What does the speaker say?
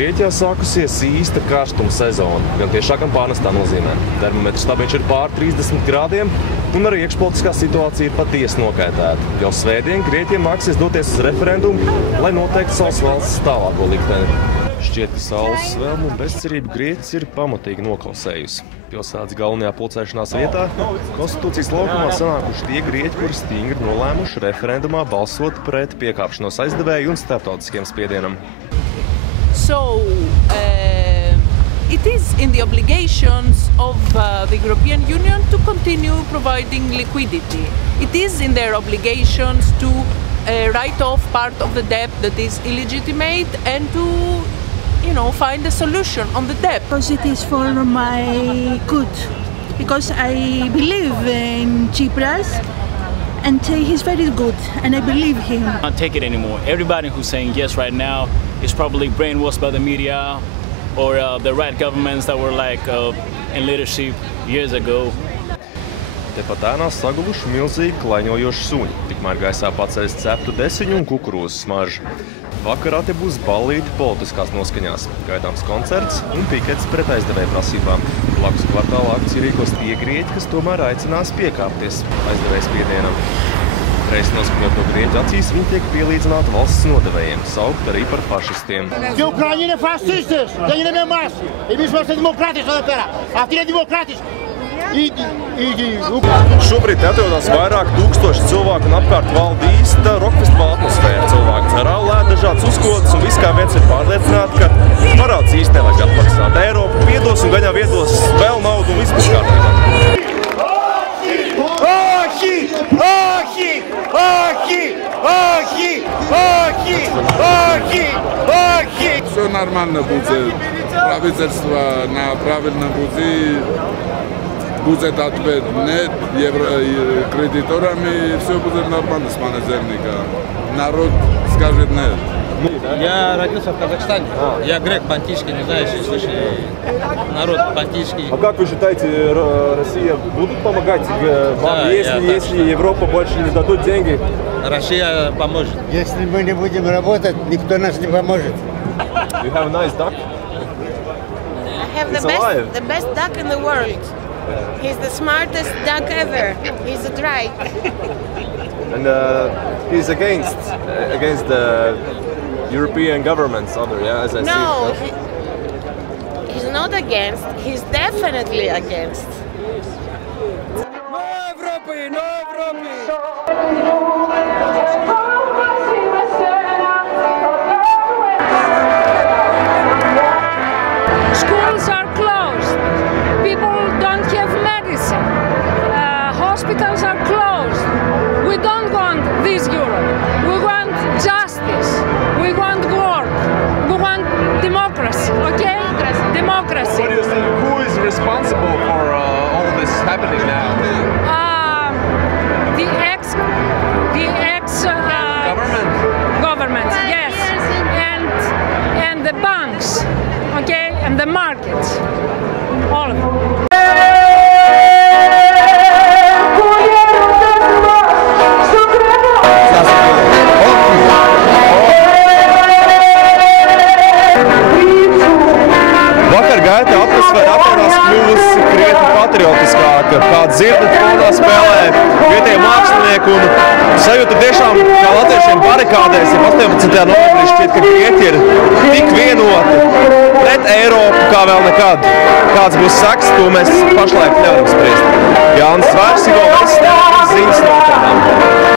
Grieķijā sākusies īsta karstuma sezona, gan tiešā, gan pārnestā nozīmē. Termometrs stabiņš ir pār 30 grādiem, un arī iekšpolitiskā situācija ir patiesi nokaitēta. Jau svētdien Grieķiem nāksies doties uz referendumu, lai noteiktu savas valsts tālāko likteni. Šķiet, ka saules svelmu un bezcerību Grieķis ir pamatīgi noklausējusi. Pilsētas galvenajā pulcēšanās vietā konstitūcijas laukumā sanākuši tie grieķi, kuri stingri nolēmuši referendumā balsot pret piekāpšanos aizdevēju un starptautiskiem spiedienam. So, it is in the obligations of the European Union to continue providing liquidity. It is in their obligations to write off part of the debt that is illegitimate and to find a solution on the debt. Because it is for my good. Because I believe in Tsipras and he's very good and I believe him. I can't take it anymore. Everybody who's saying yes right now is probably brainwashed by the media or the right governments that were in leadership years ago. Tepat ēnās saguluši milzīgi klaņojoši suņi, tikmēr gaisā paceļas ceptu desiņu un kukurūzu smaržu. Vakarā te būs ballīti politiskās noskaņās, gaidāms koncerts un pikets pret aizdevēju prasībām. Blakus kvartālā akciju rīkos tie grieķi, kas tomēr aicinās piekāpties aizdevēju spiedienam. Reiz noskaņot no grieķu acīs, viņi tiek pielīdzināti valsts nodevējiem, saukt arī par fašistiem. Και Ουκρανοί είναι φασίστες, δεν είναι με εμάς. Εμείς είμαστε δημοκράτες εδώ πέρα. Αυτοί είναι δημοκράτες. Šobrīd atrodas vairāk tūkstoši cilvēku un apkārt valda īsta rokfestivāla atmosfēra. Cilvēki cerālē dažādas uzkodas un viss kā viens ir pārliecināti, ka parāds īsti nevajag atmaksāt. Eiropa piedos un gaņā viedos vēl naudu un viss būs kārtībā. Все нормально будет. Правительство на правильном пути. Будет ответ нет кредиторами, все будет нормально с монетарником. Народ скажет нет. Я родился в Казахстане. Я грек, пантийский, не знаю, если слышали. Народ пантийский. А как вы считаете, Россия будет помогать вам, если Европа больше не дадут деньги? Россия поможет. Если мы не будем работать, никто нас не поможет. You have a nice duck? I have the best duck in the world. He's the smartest duck ever. He's a drake. And he's against the European governments, as I see. No, he's not against. He's definitely against. Schools are closed. People don't have medicine. Hospitals are closed. We don't want this Europe. We want justice. We want work. We want democracy, okay? Democracy. What do you think? Who is responsible for all this happening now? Government, yes. And the banks, okay? And the markets. All of them. Vakar gaita atmosfēra apvienās kļuvusi krietni patriotiskāka. Kā dzirdat, fonā spēlē vietējie mākslinieki un sajūta tiešām, kā latviešiem barikādēs, 18. novembrī šķiet, ka grieķi ir tik vienoti pret Eiropu kā vēl nekad. Kāds būs seks, to mēs pašlaik nevaram spriest. Jānis Svērs,